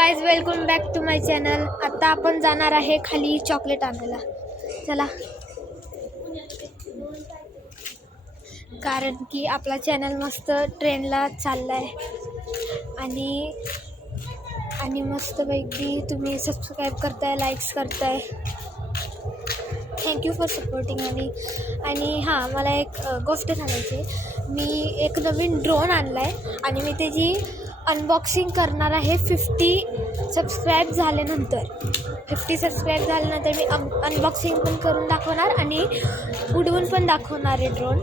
Guys, welcome back to my channel. आता आपण जाणार आहे खाली चॉकलेट आणायला. चला, कारण की आपला चॅनल मस्त ट्रेंडला चालला आहे आणि मस्तपैकी तुम्ही सबस्क्राईब करताय, लाईक्स करताय. Thank you for supporting. आणि हां, मला एक गोष्ट सांगायची. मी एक नवीन ड्रोन आणला आहे आणि मी त्याची अनबॉक्सिंग करणार आहे 50 सबस्क्राईब झाल्यानंतर. 50 सबस्क्राईब झाल्यानंतर मी अनबॉक्सिंग पण करून दाखवणार आणि उडवून पण दाखवणार आहे ड्रोन.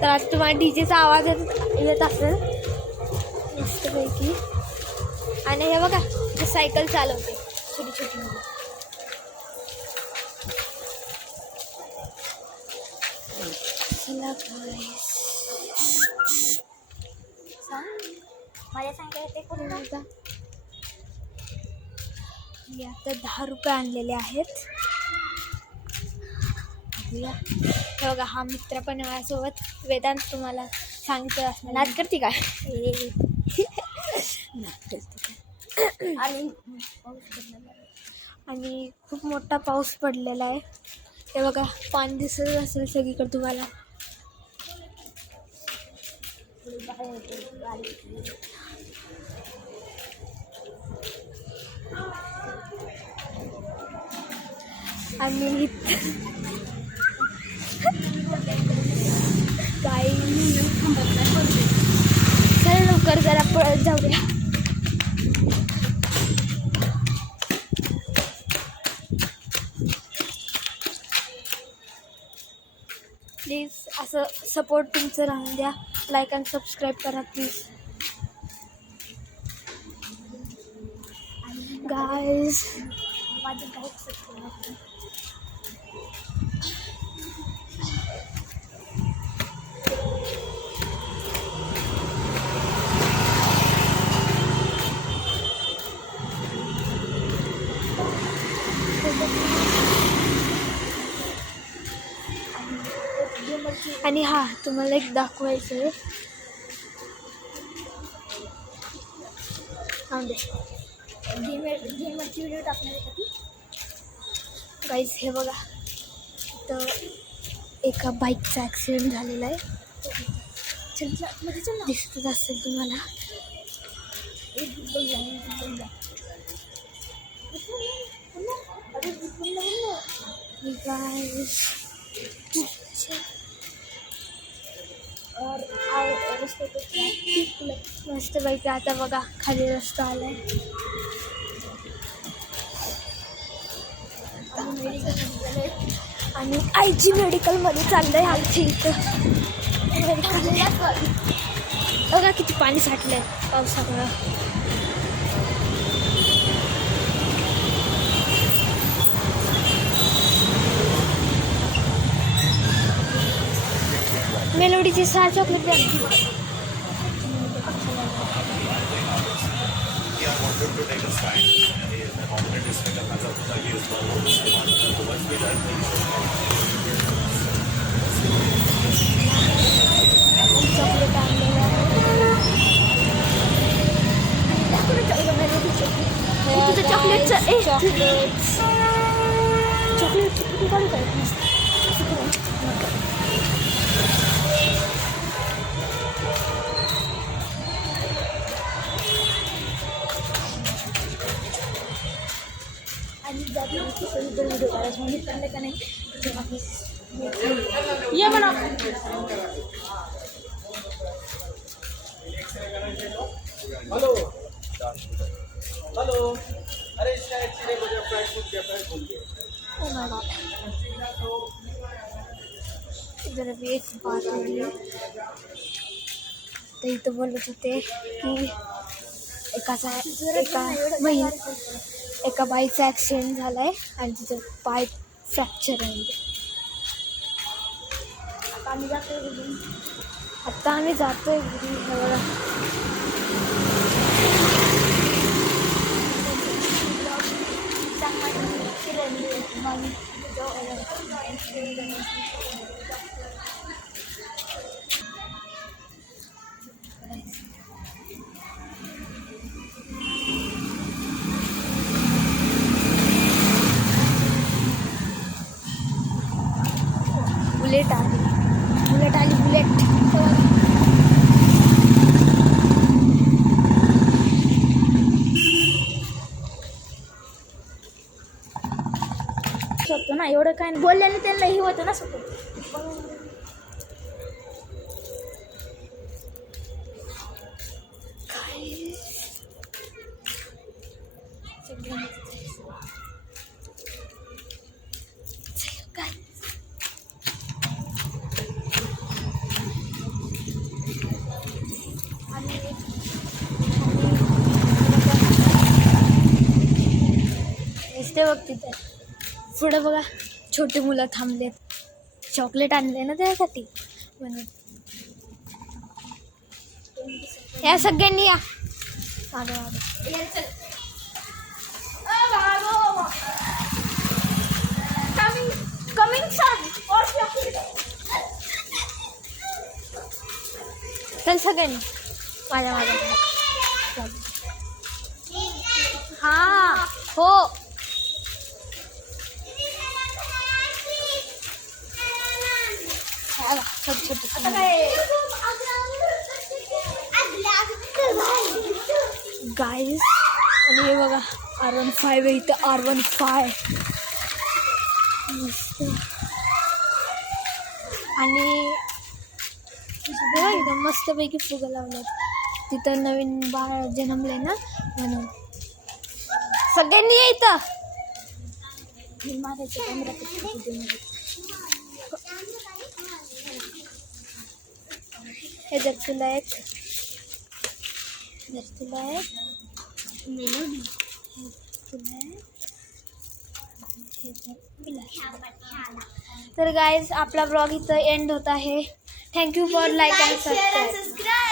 तर आज तुम्हाला डीजेचा आवाज येत असेल मस्तपैकी. आणि हे बघा, सायकल चालवते छोटी छोटी मुलं. चला गाईस, माझ्या सांगायचे कोणता मी आता 10 रुपये आणलेले आहेत. हे बघा, हा मित्र पण माझ्यासोबत. वेदांत तुम्हाला सांगतो असणार. नाच करते का? आणि खूप मोठा पाऊस पडलेला आहे. हे बघा, पाणी दिसत असेल सगळीकडे तुम्हाला. आणि काय चल लवकर जरा पळत जाऊया. प्लीज असं सपोर्ट तुमचं राहून द्या. लाईक आणि सबस्क्राईब करा प्लीज गाईज. माझे बहुत आणि हा तुम्हाला एक दाखवायचं आहे. गेमची व्हिडिओ टाकणार आहे का? गाईज हे बघा, इथं एका बाईकचा ॲक्सिडेंट झालेला आहे. दिसतच असेल तुम्हाला. गाईज मस्त पैकी आता बघा खाली रस्ता आलाय. आणि आईची मेडिकलमध्ये चाललंय आमच्या इथं. बघा किती पाणी साठलंय पावसामुळं. मेलोडीचे 6 चॉकलेट द्या ना. चॉकलेट आणलेलं तुझं चॉकलेटचं चॉकलेट काढू काय? आणि व्हिडिओ काढायचं म्हणजे चांगलं का नाही. ये म्हणा. हेलो हेलो, अरे शायद तेरे वजह फ्लाइट छूट गया, फ्लाइट भूल गया. Oh my God. इधर अभी एक बात हो रही है. तर इथं बोलत होते की एका बाईकचा ॲक्सिडेंट झाला आहे आणि तिचं पाय फ्रॅक्चर आहे. आता आम्ही जातोय घरी. बघा बुलेट आली. बुलेट आली बुलेट. शकतो ना एवढं काय नाही. बोलल्याने त्यांना हे होतं ना सपोर्ट. ते बघ तिथे पुढं बघा छोटी मुलं थांबलेत. चॉकलेट आणले ना त्यासाठी म्हणून. या सगळ्यांनी या मागं मागं. कमिंग सन चल सगळ्यांनी माझ्या माझ्या. हा हो. आता काय गाईज आणि हे बघा R15 आहे इथं. R15 मस्त. आणि बघा इथं मस्तपैकी फुगं लावल्यात. तिथं नवीन बाळ जन्मलंय ना म्हणून. सगळ्यांनी या इथं. माझ्या कॅमेरा हे जर तुला एक तुला एक तर गाईज आपला ब्लॉग इथं एंड होत आहे. Thank you for like and subscribe.